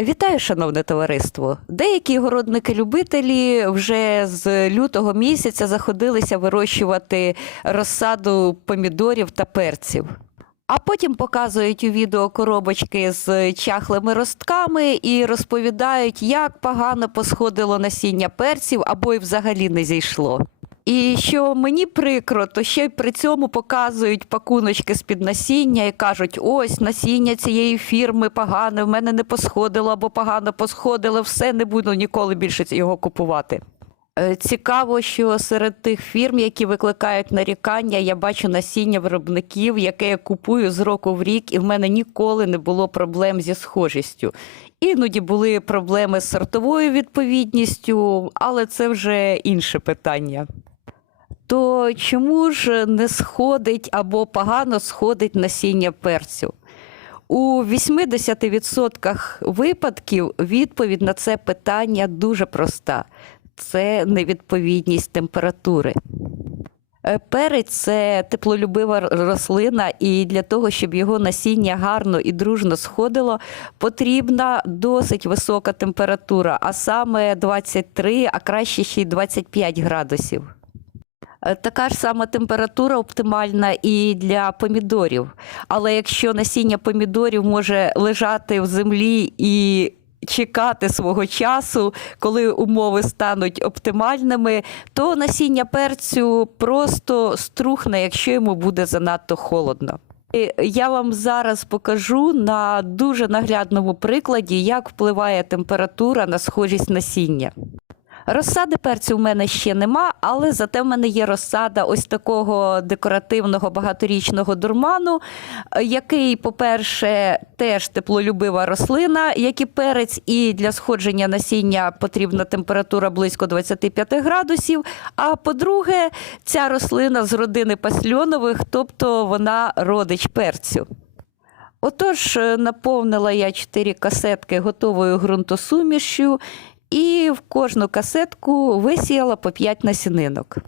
Вітаю, шановне товариство. Деякі городники-любителі вже з лютого місяця заходилися вирощувати розсаду помідорів та перців. А потім показують у відео коробочки з чахлими ростками і розповідають, як погано посходило насіння перців або й взагалі не зійшло. І що мені прикро, то ще й при цьому показують пакуночки з-під насіння і кажуть: ось насіння цієї фірми погане, в мене не посходило або погано посходило, все не буду ніколи більше його купувати. Е, Цікаво, що серед тих фірм, які викликають нарікання, я бачу насіння виробників, яке я купую з року в рік, і в мене ніколи не було проблем зі схожістю. Іноді були проблеми з сортовою відповідністю, але це вже інше питання. То чому ж не сходить або погано сходить насіння перцю? У 80% випадків відповідь на це питання дуже проста: це невідповідність температури. Е, Перець це теплолюбива рослина, і для того, щоб його насіння гарно і дружно сходило, потрібна досить висока температура, а саме 23, а краще ще й 25 градусів. Е, Така ж сама температура оптимальна і для помідорів. Але якщо насіння помідорів може лежати в землі і чекати свого часу, коли умови стануть оптимальними, то насіння перцю просто струхне, якщо йому буде занадто холодно. Я вам зараз покажу на дуже наглядному прикладі, як впливає температура на схожість насіння. Розсади перцю в мене ще нема, але зате в мене є розсада ось такого декоративного багаторічного дурману, який, по-перше, теж теплолюбива рослина, як і перець, і для сходження насіння потрібна температура близько 25 градусів. А по-друге, ця рослина з родини пасльонових, тобто вона родич перцю. Отож, е, наповнила я 4 касетки готовою ґрунтосумішю і в кожну касетку висіяла по 5 насінинок.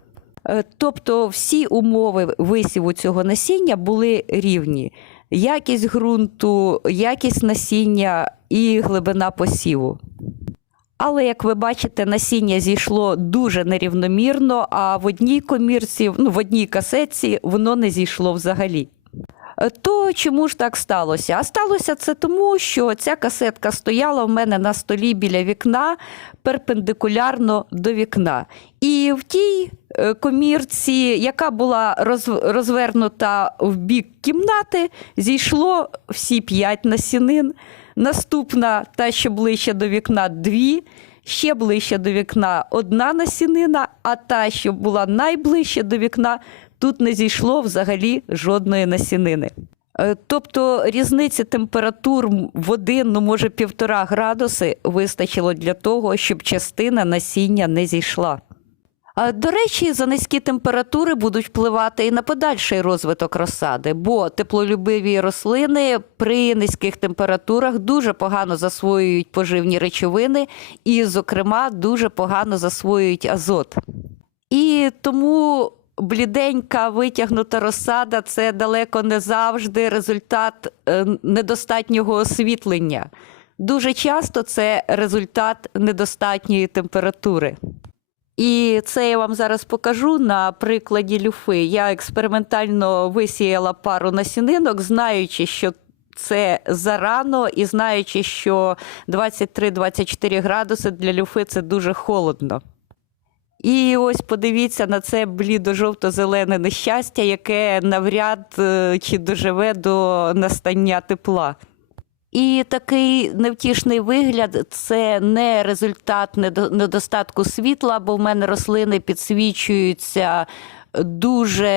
Е, Тобто всі умови висіву цього насіння були рівні: якість ґрунту, якість насіння і глибина посіву. Але, як ви бачите, насіння зійшло дуже нерівномірно, а в одній комірці, ну, в одній касетці воно не зійшло взагалі. Е, То чому ж так сталося? А сталося це тому, що ця касетка стояла в мене на столі біля вікна перпендикулярно до вікна. І в тій е, комірці, яка була розвернута в бік кімнати, зійшло всі п'ять насінин. Наступна, та, що ближче до вікна, дві. Ще ближче до вікна одна насінина, а та, що була найближче до вікна, тут не зійшло взагалі жодної насінини. Е, Тобто різниці температур в один, ну може півтора градуси вистачило для того, щоб частина насіння не зійшла. До речі, за низькі температури будуть впливати і на подальший розвиток розсади, бо теплолюбиві рослини при низьких температурах дуже погано засвоюють поживні речовини і, зокрема, дуже погано засвоюють азот. І тому бліденька витягнута розсада це далеко не завжди результат е, недостатнього освітлення. Дуже часто це результат недостатньої температури. І це я вам зараз покажу на прикладі люфи. Я експериментально висіяла пару насінинок, знаючи, що це зарано, і знаючи, що 23-24 градуси для люфи це дуже холодно. І ось подивіться на це блідо-жовто-зелене нещастя, яке навряд е, чи доживе до настання тепла. І такий невтішний вигляд це не результат недостатку світла, бо в мене рослини підсвічуються дуже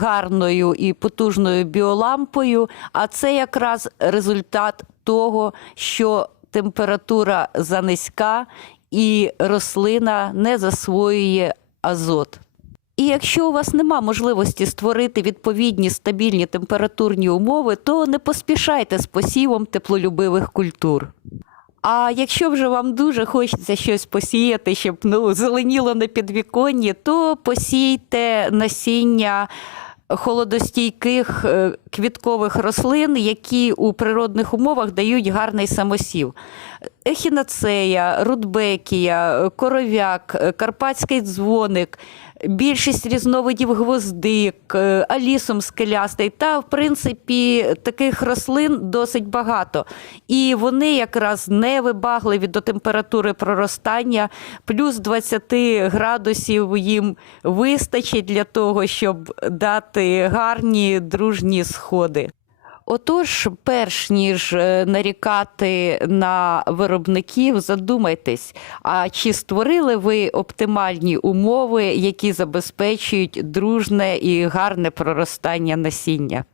гарною і потужною біолампою. А це якраз результат того, що температура занизька і рослина не засвоює азот. І якщо у вас нема можливості створити відповідні стабільні температурні умови, то не поспішайте з посівом теплолюбивих культур. А якщо вже вам дуже хочеться щось посіяти, щоб ну, зеленіло на підвіконні, то посійте насіння холодостійких е, квіткових рослин, які у природних умовах дають гарний самосів. Ехінацея, рудбекія, коров'як, е, карпатський дзвоник, більшість різновидів гвоздик, е, алісум скелястий. Та, в принципі, таких рослин досить багато. І вони якраз не вибагливі до температури проростання, плюс 20 градусів їм вистачить для того, щоб дати гарні дружні сходи. Отож, перш ніж е, нарікати на виробників, задумайтесь, а чи створили ви оптимальні умови, які забезпечують дружне і гарне проростання насіння?